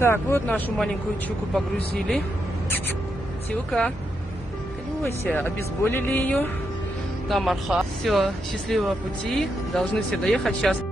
Так, вот нашу маленькую Чуку погрузили. Тилка, Люся, обезболили ее. Там арха. Все, счастливого пути. Должны все доехать сейчас.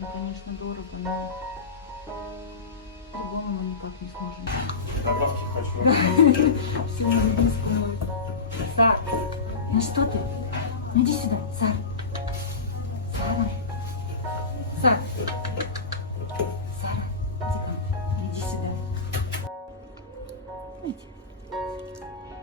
Конечно, дорого, но по-другому мы никак не сможем. Добавки хочу. Все, единственное. Сар, ну что ты? Ну иди сюда, Сар. Сара. Сар. Сара, иди ко мне. Иди сюда. Иди. Иди, красавица.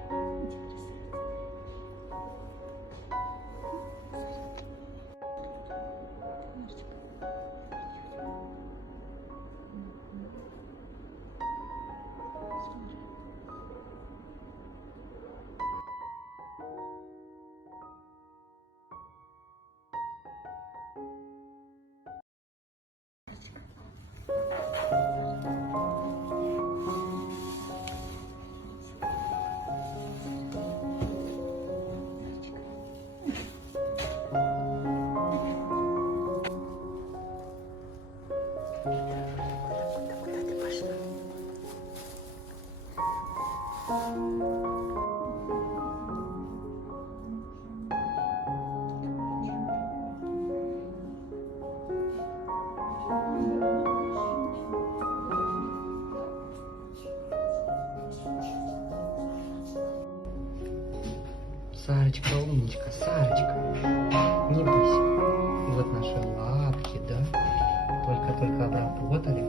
Куда ты пошла? Сарочка, умничка, Сарочка. Не бойся. Вот наши лапки, да? Только-только обработали.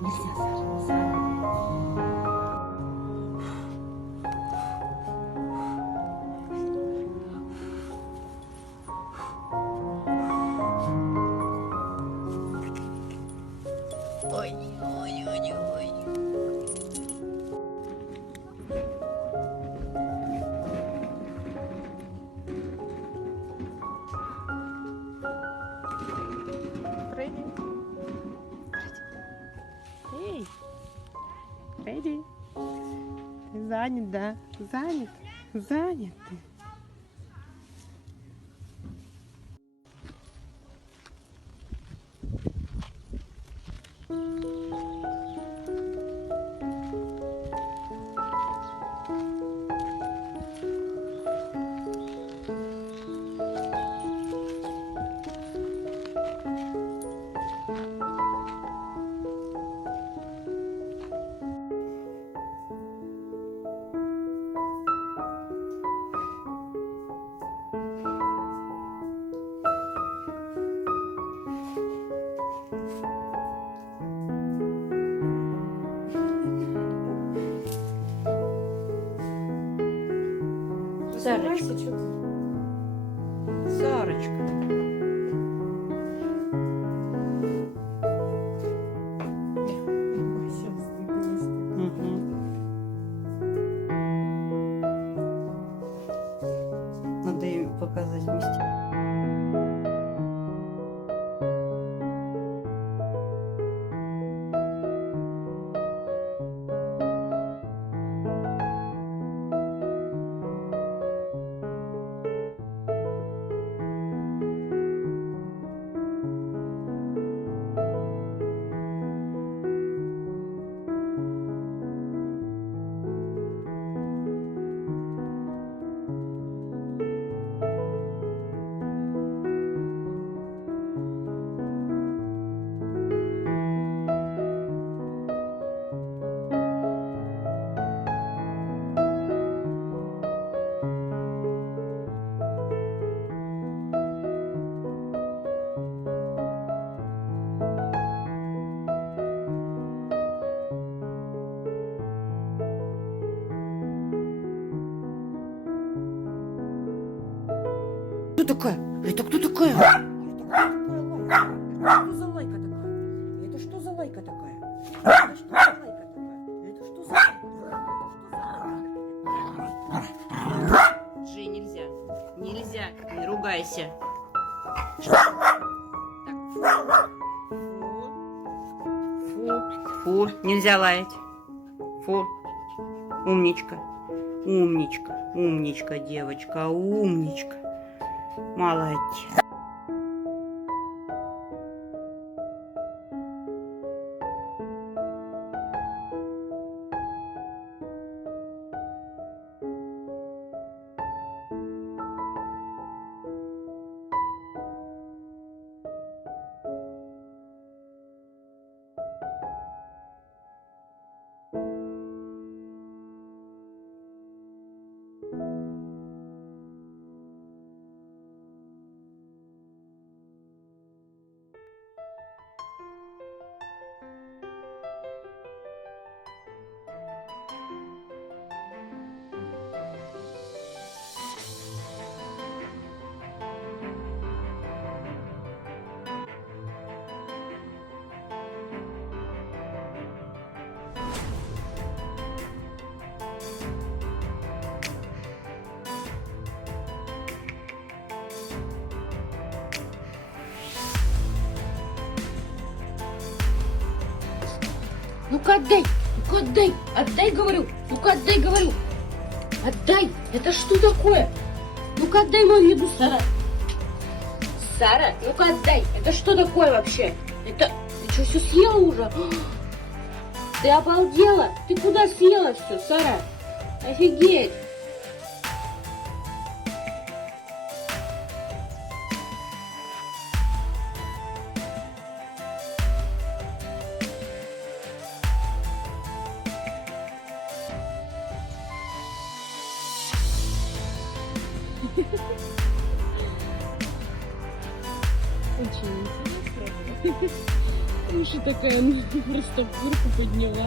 Нельзя, Сара. Сара. Фредди. Эй, Фредди. Ты занят, да? Занят? Занят ты. Сарочка. Сарочка. Надо ей показать вместе. Кто такая? Это кто такая? Это что за лайка такая? Это что за лайка такая? Это что за лайка такая? Это что за лайка? Жи, нельзя. Нельзя. Не ругайся. Так. Фу. Нельзя лаять. Фу. Умничка. Умничка. Умничка, девочка. Умничка. Молодец. Ну-ка отдай! Ну-ка отдай! Отдай, говорю! Ну-ка отдай, говорю! Отдай! Это что такое? Ну-ка отдай мою еду, Сара! Сара, ну-ка отдай! Это что такое вообще? Это... Ты что, все съела уже? Ты обалдела? Ты куда съела все, Сара? Офигеть! Очень интересно. Слушай, такая, ну, просто в руку подняла.